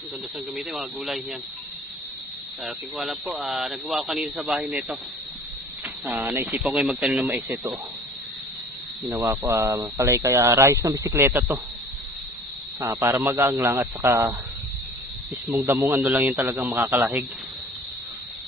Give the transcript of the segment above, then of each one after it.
Ang ganda siyang gamitin, mga gulay yan. Ating ko alam po, nagawa ko kanina sa bahay nito. Naisipan ko yung magtanim ng mais ito. Ginawa ko, kaya rayos ng bisikleta to. Para magaang lang at saka mismong damong ano lang yung talagang makakalahig.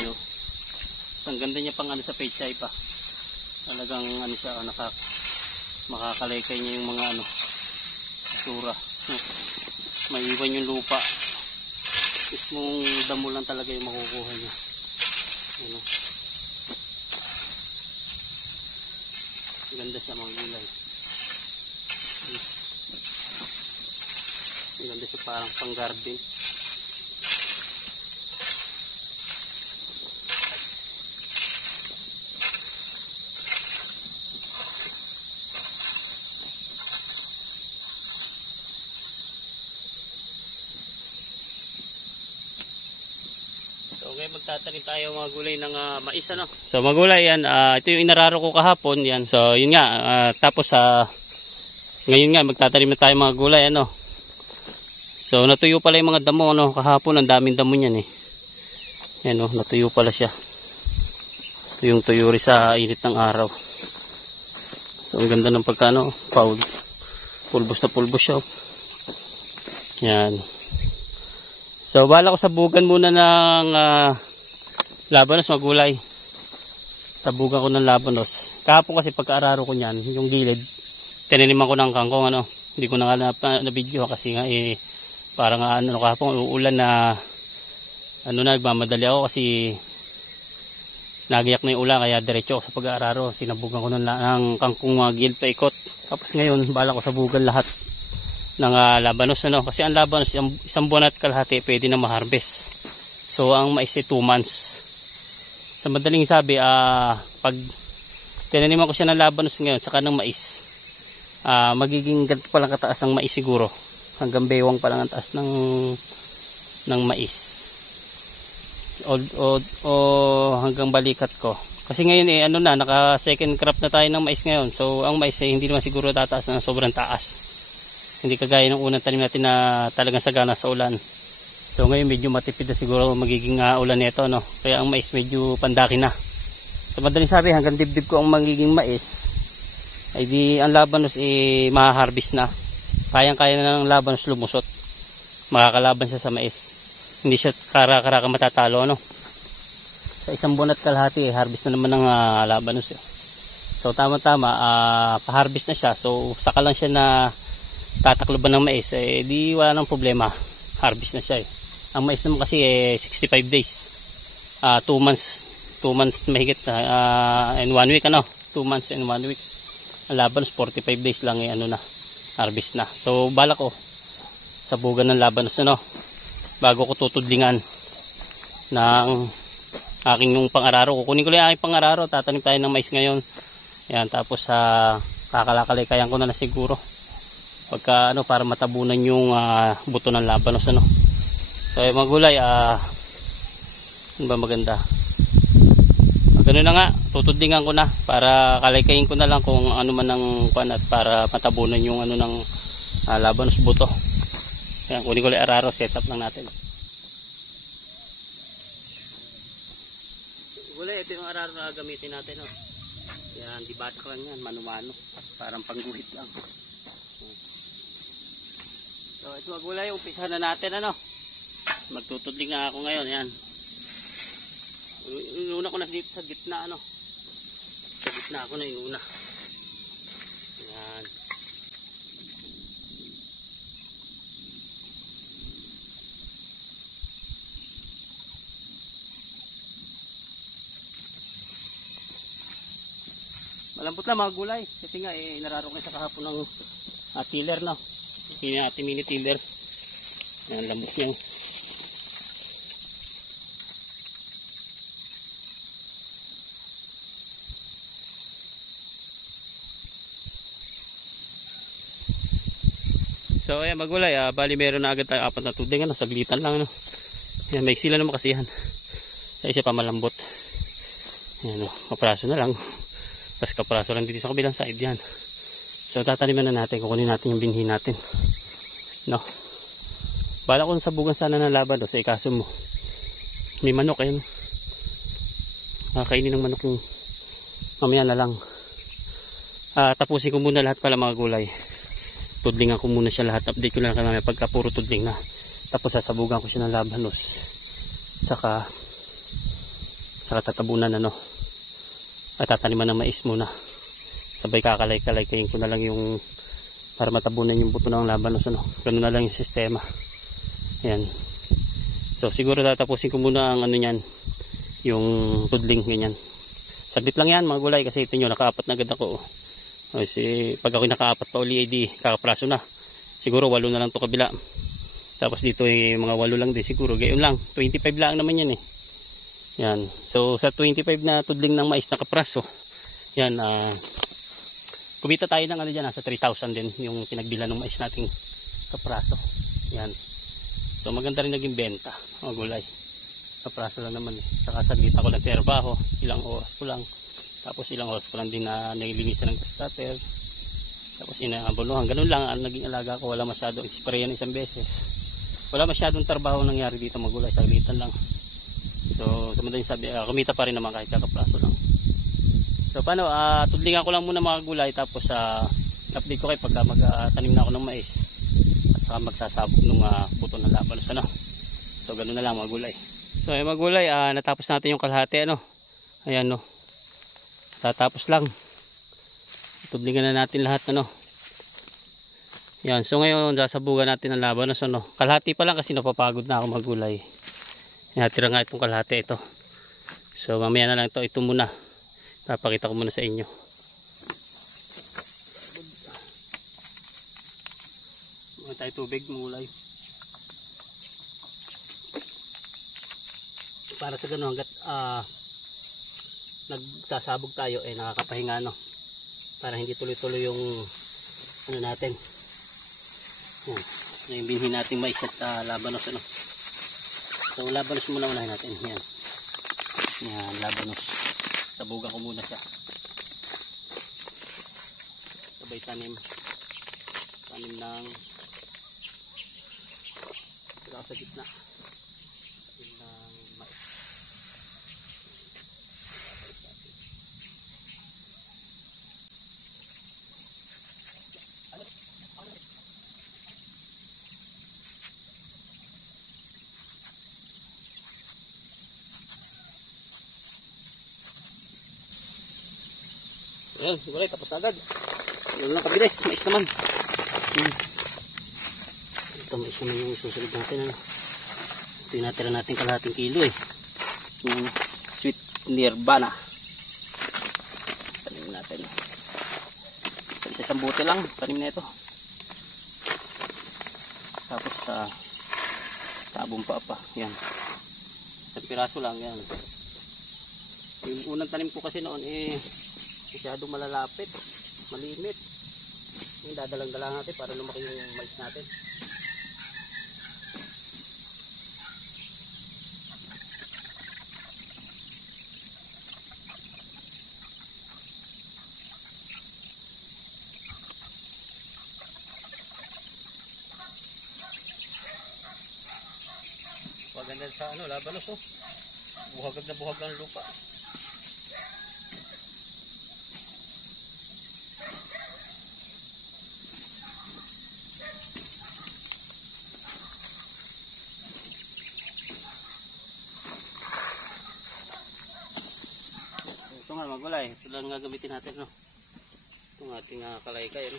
Ayun. Ang ganda niya pang ano sa pechay pa. Talagang ano siya, makakalaykay niya yung mga ano, basura. Maiwan yung lupa. Mismong damo lang talaga yung makukuha niya. Ayun. Ganda siya mga gulay. Ganda siya parang pang garden. Okay, magtatanim tayo mga gulay ng mais ano. So mga gulay yan, ito yung inararo ko kahapon yan. So yun nga, tapos ngayon nga magtatanim na tayo mga gulay ano. So natuyo pala yung mga damo ano, kahapon ang daming damo niyan eh. Yan oh, natuyo pala siya. Tuyong tuyo rin sa init ng araw. So ang ganda ng pagkano, pulbos na pulbos siya oh. Yan. So bala ko sabugan muna ng labanos mga gulay. Sabugan ko ng labanos. Kahapon kasi pagkaararo ko niyan, yung gilid, tinaniman ko ng kangkong ano. Hindi ko na na video kasi nga parang ano kahapon uulan na ano na nagmamadali ako kasi nagiyak na yung ulan kaya diretso ako sa pag-aararo. Sinabugan ko ng kangkong gilid pa ikot. Tapos ngayon bala ko sabugan lahat ng labanos ano, kasi ang labanos isang buwan at kalahati pwede na ma-harvest. So ang mais ay 2 months. Sa madaling sabi, pag tinaniman ko siya ng labanos ngayon saka ng mais, magiging ganito pa lang kataas ang mais siguro, hanggang bewang pa lang ang taas ng mais o hanggang balikat ko. Kasi ngayon ano na, naka second crop na tayo ng mais ngayon. So ang mais hindi naman siguro tataas na sobrang taas. Hindi kagaya ng unang tanim natin na talagang sagana sa ulan. So ngayon medyo matipid na siguro magiging ulan nito no. Kaya ang mais medyo pandaki na. So madaling sabi hanggang dibdib ko ang magiging mais, ay di ang labanos ma-harvest na. Kayang-kaya na ng labanos lumusot. Makakalaban siya sa mais. Hindi siya kara-kara matatalo no. Sa isang buwan at kalahati harvest na naman ng labanos eh. So tama-tama pa-harvest na siya. So saka lang siya na tatakloban ng mais, di wala nang problema, harvest na siya eh. Ang mais naman kasi 65 days, 2 months mahigit and 1 week ano, 2 months and 1 week. Ang labanos 45 days lang ano na, harvest na. So balak ko sabugan ng labanos ano, bago ko tutudlingan ng aking yung pang-araro. Kukunin ko lang aking pang-araro, tatanim tayo ng mais ngayon. Yan, tapos kakalakalikayan ko na siguro pagka ano, para matabunan yung buto ng labanos ano. So ay mga gulay, ano ba maganda, ganoon na nga, tutudlingan ko na para kalaykayin ko na lang kung ano man ang kuan at para matabunan yung ano ng labanos buto. Yan, kunin ko lang araro, setup lang natin. Gulay, ito yung araro na gamitin natin oh. Yan, di batak lang yan, mano-mano, parang pangguhit lang. So ito mga gulay, umpisa na natin ano. Magtutudling na ako ngayon, yan. Inuna ko na dito sa gitna ano. Sa gitna ako na inuna. Yan. Malambot na mga gulay. Kasi nga inararo ko sa kahapon ng tiller no. Mini tiller. Yan, lambot niya. So ayan magulay, bali meron na agad tayo 4 na tuding ano, saglitan lang ano. Yan, may sila naman kasi yan. Sa isa pa malambot. Yan o, kapraso na lang. Tapos kapraso lang dito sa kabilang side yan. So tataniman na natin, kukunin natin yung binhi natin. No. Bala ko sabugan sana ng laban sa ikaso mo. May manok eh. Kakainin ng manok yung mamaya na lang. Tapusin ko muna lahat pala mga gulay. Tudlingan ko muna siya lahat. Update ko lang kami pagka puro tudling na. Tapos sasabugan ko siya ng labanos. Saka tatabunan at tataniman ng mais muna. Sabay kakalay-kalay ko na lang yung para matabunan yung buto ng labanos. Ganun na lang yung sistema. Ayan. So siguro tatapusin ko muna ang yung tudling ganyan. Saglit lang yan mga gulay kasi ito nyo nakaapat na agad ako. Kasi pag ako nakaapat pa uli di kakapraso na. Siguro 8 na lang to kabila. Tapos dito mga 8 lang din siguro. Gayon lang. 25 lang naman yan eh. Yan. So sa 25 na tudling ng mais na kapraso. Yan. Kumita tayo ng dyan. Sa 3,000 din yung pinagbilan ng mais nating kapraso. Yan. So maganda rin naging benta. Mga gulay. Kapraso lang naman eh. Saka saglit ako nagtrabaho. Ilang oras ko lang. Tapos ilang oras ko lang din na nilinisan ng grass cutter. Tapos inaabonohan. Ganun lang ang naging alaga ko. Wala masyadong sprayan isang beses. Wala masyadong trabaho nangyari dito mga gulay. Saglitan lang. So sa madaling sabi, kumita pa rin naman kahit kakapraso lang. So paano, tudlingan ko lang muna mga gulay. Tapos update ko kayo pagka magtanim na ako ng mais. At saka magsasabog ng buto ng labanos. So ganun na lang mga gulay. So mga gulay, natapos natin yung kalahati. Ayan tatapos lang. Tudlingan na natin lahat Yan, so ngayon sasabugan natin ang labanos Kalahati pa lang kasi napapagod na ako magulay. Natira nga itong kalahati ito. So mamaya na lang ito muna. Papakita ko muna sa inyo. Mga tayo tubig mulay. Para sa ganun hanggat nagsasabog tayo nakakapahinga para hindi tuloy-tuloy yung natin. Yung binhi natin mais at labanos So labanos muna unahin natin. Yan labanos. Sabugan ko muna siya. Sabay tanim ng sa gitna. Tanim ng mais. Ayan, siguro tapos agad. Yun lang kabilis, mais naman. Ito mais naman yung susunod natin. Ito yung natira natin kalahating kilo yung sweet nirvana. Tanim natin. Sa isang bote lang, tanim na ito. Tapos sabong pa. Yan. Isang piraso lang yan. Yung unang tanim ko kasi noon masyadong malalapit, malimit. Yung dadalang-dalang natin para lumaki yung mais natin. Maganda sa labanos buhagag na buhag ang lupa. Ito nga magulay, ito lang nga gamitin natin itong ating kalaykay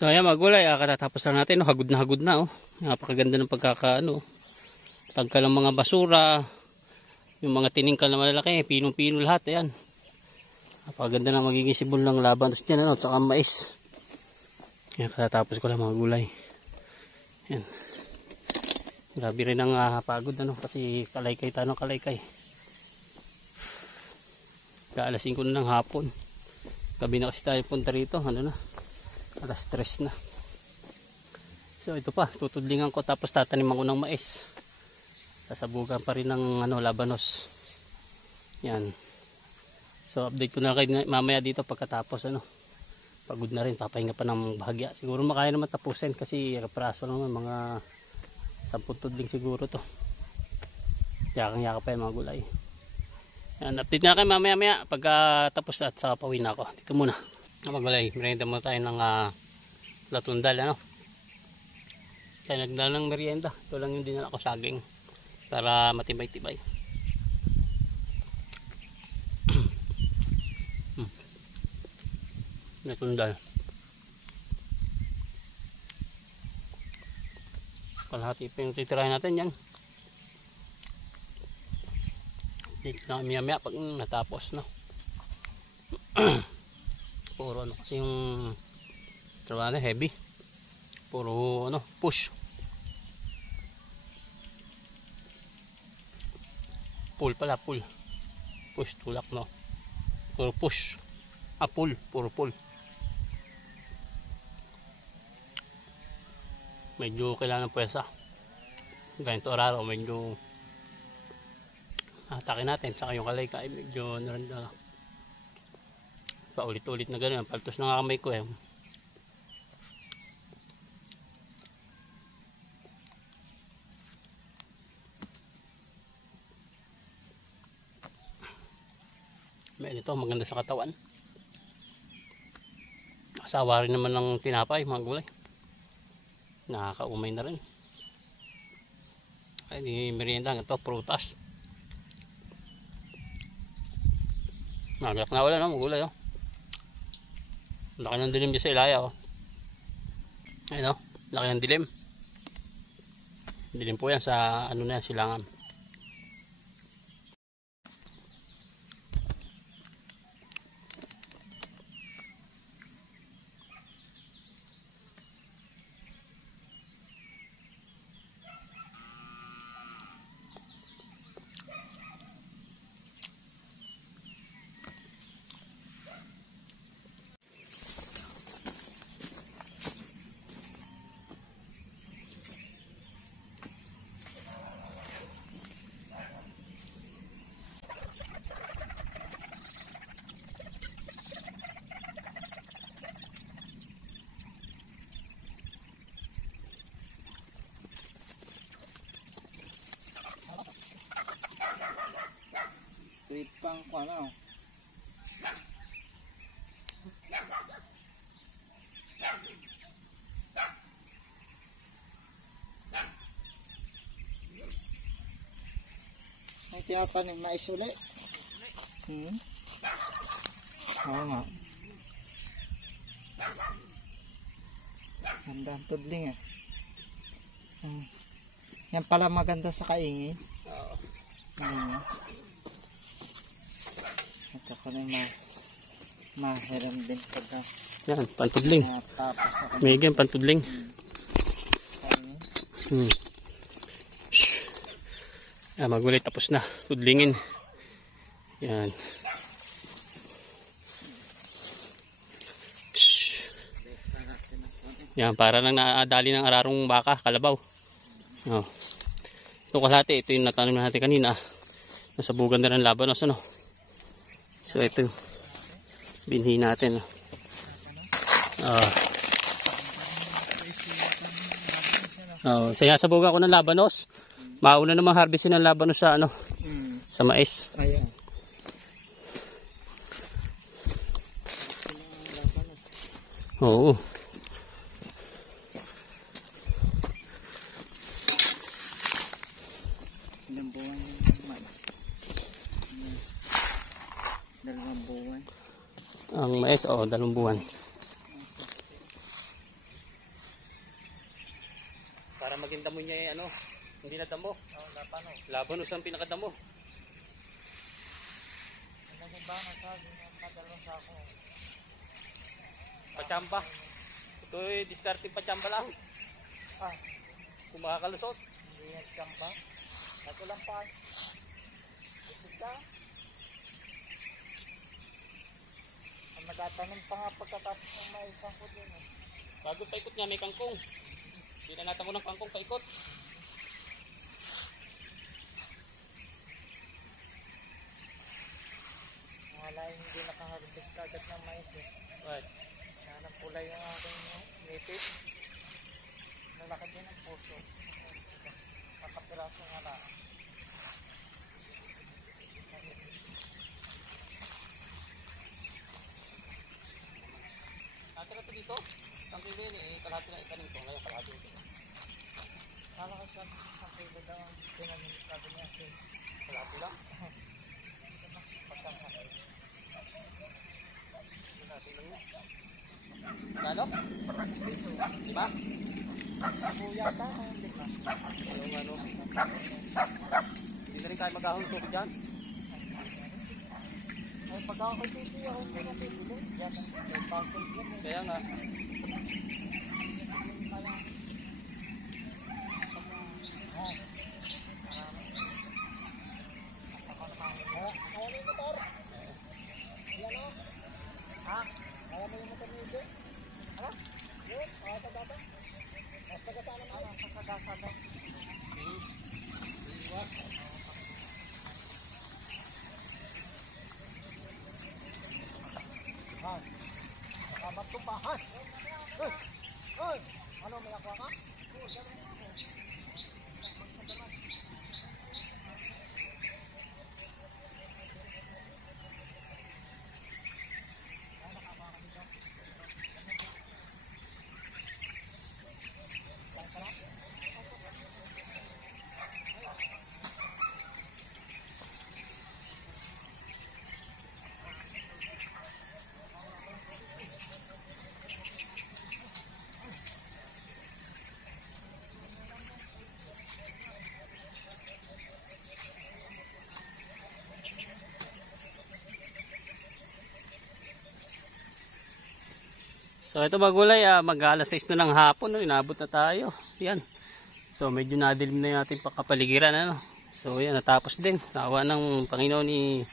So ayan mga gulay, katatapos lang natin, no? Hagod na, oh. Napakaganda ng tagka ng mga basura, yung mga tiningkal na malalaki, pinong-pino lahat, ayan. Napakaganda na magiging sibol ng labanos dyan, ano, at saka mais. Ayan, katatapos ko lang mga gulay. Ayan. Grabe rin ang pagod, ano, kasi kalaykay tayo ng kalaykay. Kaalas 5 na ng hapon. Gabi na kasi tayo punta rito, ano na, alas 3 na. So ito pa, tutudlingan ko tapos tataniman ko ng mais. Sasabugan pa rin ng labanos. Yan. So update ko na kayo mamaya dito pagkatapos, ano. Pagod na rin, papahinga pa ng bahagya. Siguro makaya naman tapusin kasi praso naman, mga 10 tudling siguro to. Yakang-yaka pa yung mga gulay. Yan, update na kayo mamaya pagkatapos at sa pauwi na ako. Dito muna. Mga gulay, merienda muna tayo ng latundal, ano. Kaya nagdala ng merienda. Ito lang yung dinala ko, saging. Para matibay-tibay. Natundal. Kalahati pa yung titirahin natin yan. Dito na maya-maya pag natapos, no. Puro ano kasi yung trabaho na heavy. Puro push. Pull pala, pull. Push, tulak, no. Puro push. Pull, puro pull. Medyo kailangan ng pwesa. Ganito araw, medyo atake natin. Saka yung kalaykay, medyo naranda. Paulit-ulit na gano'n. Paltos na nga kamay ko, eh. Ito maganda sa katawan. Asawa rin naman ng tinapay, mga gulay. Nakakaumay na rin. Ay di merienda, ito prutas. Nagak na wala, no, mga gulay, oh. Laki ng dilim dyan sa ilaya, oh. Ayun, oh, laki ng dilim. Dilim po yan sa na yan, silangan. Tweet pang ko ano. May tinatanim mais ulit. Oo nga. Ganda ang tudling, eh. Yan pala maganda sa kaingin. Oo. Ito ko na mahiram din pagka. Yan, pantudling. May gan pantudling. Magulit, tapos na. Tudlingin. Yan. Yan, para lang naadali ng ararong baka, kalabaw. Oh. Ito kalahati, ito yung natanim natin kanina. Nasabugan na ng labanos, ano. So ito yung binhi natin. Sabugan ko ng labanos. Mauna namang harvestin ng labanos sa sa mais. Ayan. Oo. Ilang buwan naman? 2 buwan. Ang mais, 2 buwan. yung damo niya ano, hindi na damo. Labanos. Labanos ang pinakadamo. Ano mo ba nasabi ng madalong sa ako? Pachamba. Ito ay discarding pachamba lang. Kung makakalusot. Hindi nagkamba. Ako lang pa. Isip ka. Ang nagatanim pa nga pagkatapos ng maisang ko din eh. Bago paikot nga may kangkong. Pinanatan ko ng kangkong paikot. Wala yung hindi nakaharvest kagad ng mais eh. Right. Nanang pula yung aking native. Lalaki din ang puso. Makapiraso nga lang. Natira ito dito. Ang kilo yun eh. Kalahati na itanim ko. Ngayon kalahati ito. Kala ko siya sa kilo daw ang tinanim sabi niya si Kalahati lang. pagkasakay. Kalahati lang yun. Kano? Diba? Ako yata o hindi ba? Yung ano. Hindi na rin kaya maghahon suko dyan. Ay pag ako titi ako hindi na bibili. Yan ang 5,000 yan eh. Kaya nga. Ano may ako ka? So ito magulay, mag-alas 6 na ng hapon, no? Inabot na tayo. Yan. So medyo nadilim na yung ating pakapaligiran. Ano? So yan, natapos din. Nawa ng Panginoon ni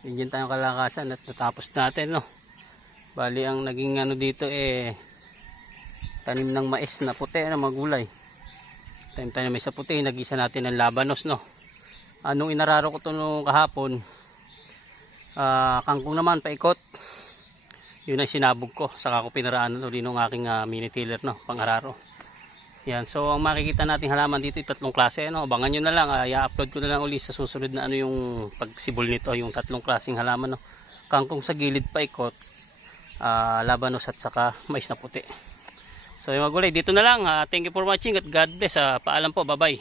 bigyan tayong kalakasan at natapos natin. No? Bali ang naging ano dito tanim ng mais na puti na magulay. Tanim mais sa puti, nag-isa natin ng labanos. No? Anong inararo ko ito nung kahapon, kangkong naman paikot. Yun ay sinabog ko, saka ko pinaraan ulit ng aking mini tiller, no, pang-araro. Yan, so ang makikita nating halaman dito ay tatlong klase, no. Abangan nyo na lang, i-upload ko na lang ulit sa susunod na ano yung pagsibol nito, yung tatlong klaseng halaman, no. Kangkong sa gilid paikot, labanos at saka mais na puti. So yung magulay, dito na lang. Thank you for watching at God bless. Paalam po, bye bye.